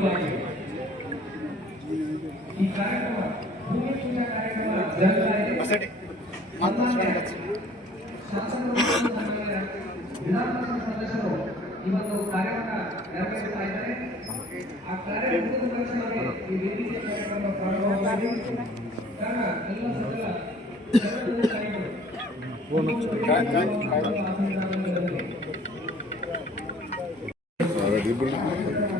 ಈ ಕಾರ್ಯಕ್ರಮ ಭೂಮಿ ಕಾರ್ಯಕ್ರಮ ಈ ವೇದಿಕೆ ಎಲ್ಲ ಸರ್ವಾಧಿಕಾರಿಗಳು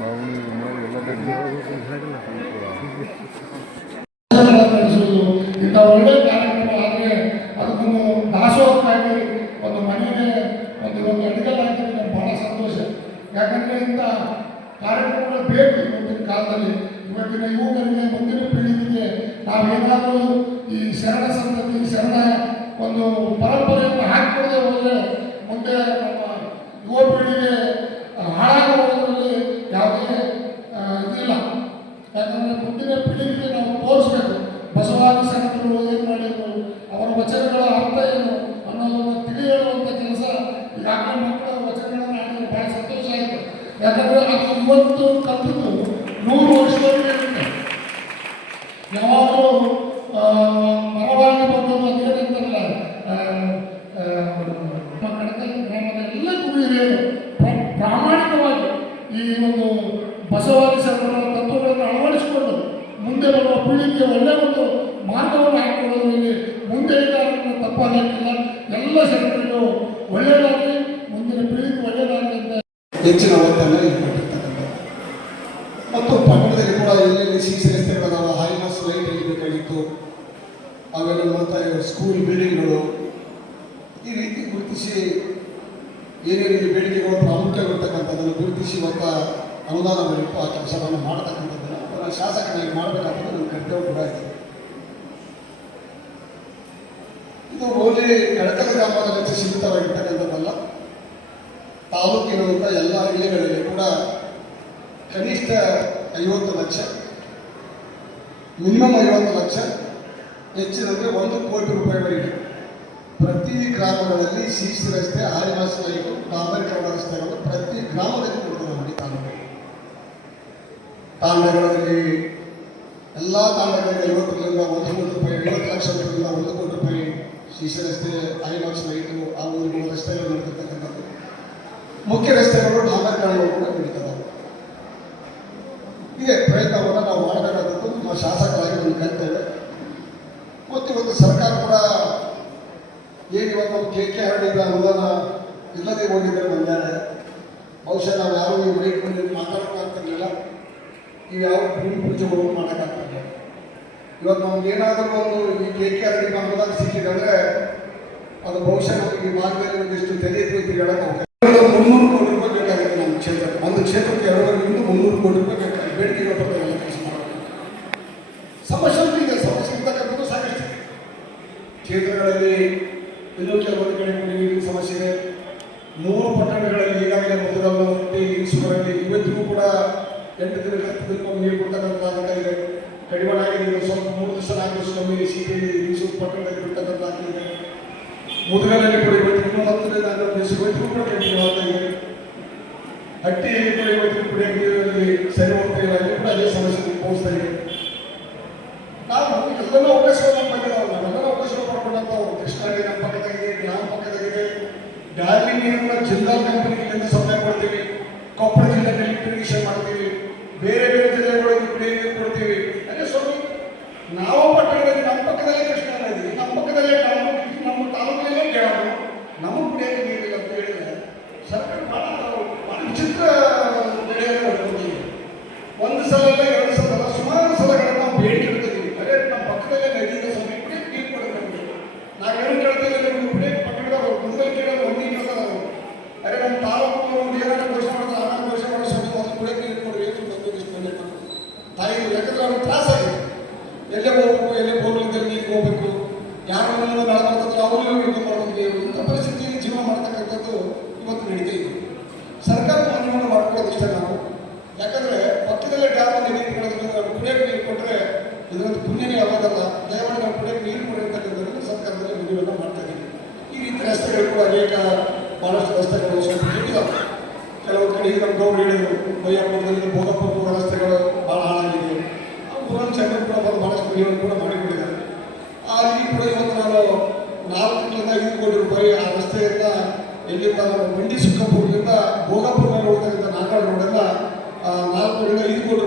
ನಾವು ಎಲ್ಲ ನಡೆಸುವುದು ಇಂಥ ಒಳ್ಳೆ ಕಾರ್ಯಕ್ರಮ ಆದರೆ ದಾಸೋಹಕ್ಕಾಗಿ ಒಂದು ಮನೆಗೆ ಒಂದು ಒಂದು ಬಹಳ ಸಂತೋಷ ಯಾಕಂದರೆ ಇಂಥ ಕಾರ್ಯಕ್ರಮಗಳು ಬೇಕು ಇವತ್ತಿನ ಕಾಲದಲ್ಲಿ ಇವತ್ತಿನ ಯುವಕರಿಗೆ ಮುಂದಿನ ಪೀಳಿಗೆಗೆ ನಾವೇನಾದರೂ ಈ ಶರಣ ಸಂತತಿ ಶರಣ ಒಂದು ಪರಂಪರೆಯನ್ನು ಹಾಕಿಕೊಳ್ಳದೆ ಹೋದರೆ ಮುಂದೆ ನಮ್ಮ ಯುವ ಪೀಳಿಗೆ ಹಾಳಾಗುವುದರಲ್ಲಿ ಯಾವುದೇ ಇದಿಲ್ಲ. ಯಾಕಂದರೆ ಮುಂದಿನ ಪೀಳಿಗೆಗೆ ನಾವು ತೋರಿಸ್ಬೇಕು. ಬಸವಾದಿ ಸಂತರು ಏನು ಮಾಡಿದ್ರು, ಅವರ ವಚನಗಳ ಅರ್ಥ ಏನು ಅನ್ನೋದನ್ನು ತಿಳಿ ಹೇಳುವಂಥ ಕೆಲಸ ಯಾಕಂದ್ರೆ ಮಕ್ಕಳ ವಚನಗಳನ್ನು ಆಡಿದ್ರೆ ಬಹಳ ಸಂತೋಷ ಆಯಿತು. ಯಾಕಂದರೆ ಅದು ಇವತ್ತು ಕಲ್ತಿದ್ದು ನೂರು ವರ್ಷದವರೆಗೆ ಯಾವಾಗಲೂ ಆ, ಮರವಾಗಿ ಬಂದದ್ದು ಅದೇನಂತಾರಲ್ಲ ಆ, ಆ, ನಮ್ಮ ಕಡಕಲ್ ಗ್ರಾಮದ ಎಲ್ಲ ಗುರು ಹಿರಿಯರು ಪ್ರ- ಪ್ರಾಮಾಣಿಕವಾಗಿ ಈ ಒಂದು ಬಸವಾದಿ ಸರ್ವರ ತತ್ವಗಳನ್ನು ಅಳವಡಿಸಿಕೊಂಡು ಮುಂದೆ ಬರುವ ಪೀಳಿಗೆಗೆ ಒಳ್ಳೆ ಒಂದು ಮಾರ್ಗವನ್ನು ಹಾಕಿಕೊಳ್ಳುವುದರಲ್ಲಿ ಮುಂದೆ ಇದ್ದಾರನ್ನು ತಪ್ಪಾಗಲಿಕ್ಕಿಲ್ಲ ಎಲ್ಲ ಶರಣರಿಗೂ ಒಳ್ಳೆಯದಾಗಲಿ ಮುಂದಿನ ಪೀಳಿಗೆ ಒಳ್ಳೆಯದಾಗಲಿ ಅಂತ ಹೆಚ್ಚಿನ ಒತ್ತನ್ನು ಇಲ್ಲಿ ಮತ್ತು ಪಟ್ಟಣದಲ್ಲಿ ಕೂಡ ಎಲ್ಲೆಲ್ಲಿ ಸಿಸಿ ರಸ್ತೆಗಳದಾವ ಹೈಮಾಸ್ ಲೈಟ್ ಇರಬೇಕಾಗಿತ್ತು ಅವೆಲ್ಲ ಮತ್ತೆ ಸ್ಕೂಲ್ ಬಿಲ್ಡಿಂಗ್ಗಳು ಈ ರೀತಿ ಗುರುತಿಸಿ ಏನೇನು ಬೇಡಿಕೆಗಳು, ಪ್ರಾಮುಖ್ಯವಿರ್ತಕ್ಕಂಥದ್ದನ್ನು ಗುರುತಿಸಿ ಒಬ್ಬ ಅನುದಾನ ಬರೀತು ಆ ಕೆಲಸವನ್ನು ಮಾಡತಕ್ಕಂಥದ್ದನ್ನು ಶಾಸಕನಾಗಿ ಮಾಡಬೇಕಾದ್ರೆ ನನ್ನ ಕರ್ತವ್ಯ ಕೂಡ ಇದೆ. ಇದು ಓಲಿ ಕಡಕದ ಗ್ರಾಮದಲ್ಲಿ ಸೀಮಿತವಾಗಿರ್ತಕ್ಕಂಥದ್ದಲ್ಲ ತಾಲೂಕಿನಂಥ ಎಲ್ಲ ಹಳ್ಳಿಗಳಲ್ಲಿ ಕೂಡ ಕನಿಷ್ಠ ಐವತ್ತು ಲಕ್ಷ, ಮಿನಿಮಮ್ ಐವತ್ತು ಲಕ್ಷ ಹೆಚ್ಚಿನಂದ್ರೆ ಒಂದು ಕೋಟಿ ರೂಪಾಯಿವರೆಗೆ ಪ್ರತಿ ಗ್ರಾಮಗಳಲ್ಲಿ ಸಿಸಿ ರಸ್ತೆ ಆದಿವಾಸ ಲೈಟು ಡಾಂಬರೀಕರಣ ರಸ್ತೆಗಳು ಪ್ರತಿ ಗ್ರಾಮದಲ್ಲಿ ಕೊಡ್ತದೆ ನೋಡಿ ತಾಲೂಕು ತಾಂಡಗಳಲ್ಲಿ ಎಲ್ಲ ತಾಂಡಗಳಲ್ಲಿ ಐವತ್ತರಿಂದ ಒಂದು ಕೋಟಿ ರೂಪಾಯಿ ಐವತ್ತು ಲಕ್ಷ ರೂಪಾಯಿಂದ ಒಂದು ಕೋಟಿ ರೂಪಾಯಿ ಸಿಸಿ ರಸ್ತೆ ಐನಾಕ್ಸ್ ಲೈಟು ಆ ಒಂದು ರಸ್ತೆಗಳು ನಡೆದಿರ್ತಕ್ಕಂಥದ್ದು ಮುಖ್ಯ ರಸ್ತೆಗಳು ಡಾಂಬರೀಕರಣಗಳು ಕೂಡ ನಡೀತದೆ. ಇದೇ ಪ್ರಯತ್ನವನ್ನು ನಾವು ಮಾಡಬೇಕಾದದ್ದು ನಮ್ಮ ಶಾಸಕರಾಗಿ ಒಂದು ಕರ್ತವ್ಯ ಮತ್ತು ಇವತ್ತು ಸರ್ಕಾರ ಕೂಡ ಹೇಗೆ ನಾವು ಕೆ ಕೆ ಹರಡಿದ ಅನುದಾನ ಇಲ್ಲದೆ ಹೋಗಿದ್ದಾರೆ ಬಂದಾರೆ, ಬಹುಶಃ ನಾವು ಯಾರು ಈ ಮೈಕ್ ಬಂದು ಮಾತಾಡೋಕ್ಕಾಗ್ತಿರ್ಲಿಲ್ಲ. ನೀವು ಯಾವ ಭೂಮಿ ಪೂಜೆಗಳು ಮಾಡೋಕ್ಕಾಗ್ತಿರ್ಲಿಲ್ಲ ಇವತ್ತು ನಮ್ಗೆ ಏನಾದರೂ ಒಂದು ಈ ಕೆ ಕೆ ಆರ್ ಡಿ ಸಿಕ್ಕಿದ್ರೆ ಅದು ಬಹುಶಃ ನಮಗೆ ಮಾರ್ಗದಲ್ಲಿ ಒಂದಿಷ್ಟು ತೆರೆ ತಿರುಗಾಡಕ್ಕೆ ಮುನ್ನೂರು ಕೋಟಿ ರೂಪಾಯಿ ಬೇಕಾಗುತ್ತೆ ನಮ್ಮ ಕ್ಷೇತ್ರ ಒಂದು ಕ್ಷೇತ್ರಕ್ಕೆ ಎರಡರಿಂದ ಮುನ್ನೂರು ಕೋಟಿ ರೂಪಾಯಿ ಬೇಕಾಗುತ್ತೆ. ಬೇಡಿಕೆಗಳ ಪ್ರಕಾರ ಎಲ್ಲ ಕೆಲಸ ಮಾಡಬೇಕು ಸಮಸ್ಯೆ ಇದೆ ಸಮಸ್ಯೆ ಇರ್ತಕ್ಕಂಥದ್ದು ಸಾಕಷ್ಟು. ಕ್ಷೇತ್ರಗಳಲ್ಲಿ ಇನ್ನೂ ಕೆಲವೊಂದು ಕಡೆ ನೀರಿನ ಸಮಸ್ಯೆ ಇದೆ. ಮೂರು ಪಟ್ಟಣಗಳಲ್ಲಿ ಈಗಾಗಲೇ ಮೊದಲಲ್ಲಿ ಇವತ್ತಿಗೂ ಕೂಡ ಎಂಟು ದಿನ ಹತ್ತು ದಿನಕ್ಕೊಮ್ಮೆ ನೀರು ಕೊಡ್ತಕ್ಕಂಥ ಇದೆ. ಕಡಿಮೆ ಆಗಿದೆ ಈಗ ಸ್ವಲ್ಪ ಮೂರು ದಿವಸ ನಾಲ್ಕು ದಿವಸ ಕಮ್ಮಿ ಸಿಟಿಯಲ್ಲಿ ಈಸು ಪಟ್ಟಣದಲ್ಲಿ ಬಿಡ್ತಕ್ಕಂಥ ಆಗ್ತಿದೆ ಮುದುಗಲಲ್ಲಿ ಕೂಡ, ಇವತ್ತು ಇನ್ನೂ ಹತ್ತು ದಿನ ಹನ್ನೊಂದು ದಿವಸ ಇವತ್ತಿಗೂ ಕೂಡ ಕಂಟಿನ್ಯೂ ಆಗ್ತಾ ಇದೆ ಹಟ್ಟಿಯಲ್ಲಿ ಕೂಡ ಇವತ್ತಿಗೂ ಕುಡಿಯೋ ನೀರಿನಲ್ಲಿ ಸರಿ ಹೋಗ್ತಿಲ್ಲ ಅಲ್ಲಿ ಕೂಡ ಅದೇ ಸಮಸ್ಯೆ ಉದ್ಭವಿಸ್ತಾ ಇದೆ. ನಾವು ಎಲ್ಲೆಲ್ಲ ಅವಕಾಶಗಳನ್ನು ಪಡೆದವರು ನಾವೆಲ್ಲ ಅವಕಾಶಗಳು ಪಡ್ಕೊಂಡಂಥವು ಕೃಷ್ಣಾಗಿ ನಮ್ಮ ಪಕ್ಕದಾಗಿದೆ, ಗ್ರಾಮ ಪಕ್ಕದಾಗಿದೆ. ನೀರು ಕೂಡ ಜಿಲ್ಲಾ ಕಂಪನಿಗಳಿಂದ ಸಪ್ಲೈ ಮಾಡ್ತೀವಿ ಕೊಪ್ಪಳ ಜಿಲ್ಲೆಯಲ್ಲಿ ಇರಿಗೇಷನ್ ಮಾಡ್ತೀವಿ. ಬೇರೆ ಬೇರೆ ಅರೆ ನಮ್ಮ ತಾಲೂಕು ಒಂದು ಏನಾರ ಘೋಷಣೆ ಮಾಡ್ತಾರೆ ಆರಾಮ ಘೋಷಣೆ ಮಾಡಿ ಸ್ವಲ್ಪ ಒಂದು ಕುಡಿಯಕ್ಕೆ ನೀರು ಕೊಡ್ರಿ ಏನು ಬಂದು ಇಷ್ಟು ತಾಯಿ, ಯಾಕಂದ್ರೆ ಅವ್ರಿಗೆ ತ್ರಾಸ ಆಗಿದೆ ಎಲ್ಲೇ ಹೋಗ್ಬೇಕು, ಎಲ್ಲೇ ಬೋರ್ಲಿಂಗಲ್ಲಿ ನೀರು ಹೋಗ್ಬೇಕು. ಯಾರು ನಳ ಮಾಡ್ತಾರೆ ಅವರು ಇದು ಮಾಡೋದಿದೆ ಇಂಥ ಪರಿಸ್ಥಿತಿಯಲ್ಲಿ ಜೀವನ ಮಾಡ್ತಕ್ಕಂಥದ್ದು ಇವತ್ತು ನಡೀತಾ ಇದೆ. ಸರ್ಕಾರ ಮಾನ್ಯವನ್ನು ಮಾಡ್ಕೊಳ್ಳೋದು ಇಷ್ಟ ನಾವು. ಯಾಕಂದ್ರೆ ಪಕ್ಕದಲ್ಲೇ ಡ್ಯಾಮ್ ಅಲ್ಲಿ ನೀರು ಕೊಡೋದ್ರಿಂದ ನಾವು ಕುಡಿಯಕ್ಕೆ ನೀರು ಕೊಟ್ಟರೆ ಇದರದ್ದು ಪುಣ್ಯನೇ ಆಗೋದಲ್ಲ. ದಯಮಾಡಿ ನಾವು ಕುಡಿಯಕ್ಕೆ ನೀರು ಕೊಡಿರ್ತಕ್ಕಂಥದ್ದು ಸರ್ಕಾರದಲ್ಲಿ ವಿಡಿಯೋವನ್ನು ಮಾಡ್ತಾ ಇದ್ದೀವಿ ಈ ರೀತಿ ರಸ್ತೆಗಳು ಕೂಡ ಅನೇಕ ಬಹಳಷ್ಟು ರಸ್ತೆಗಳು ಸ್ವಲ್ಪ ಕೆಲವು ಕಡೆ ನಮ್ಮ ಗೌರವ ಹೇಳಿದರು ಮೈಯಾಪುರದಲ್ಲಿ ಭೋಗಪ್ಪ ರಸ್ತೆಗಳು ಭಾಳ ಹಾಳಾಗಿದೆ. ಚಂದ್ರ ಕೂಡ ಬಂದು ಬಹಳಷ್ಟು ಮನೆಯನ್ನು ಕೂಡ ಮಾಡಿಕೊಂಡಿದ್ದಾರೆ ಆ ರೀತಿ ಕೂಡ ಇವತ್ತು ನಾನು ನಾಲ್ಕರಿಂದ ಐದು ಕೋಟಿ ರೂಪಾಯಿ ಆ ರಸ್ತೆಯಿಂದ ಎಲ್ಲಿಂದ ಮಂಡಿ ಸುಕ್ಕಪುರದಿಂದ ಭೋಗಪುರ ಹೋಗ್ತಕ್ಕಂಥ ನಾಗಾಳ ರೋಡೆಲ್ಲ ನಾಲ್ಕರಿಂದ ಐದು ಕೋಟಿ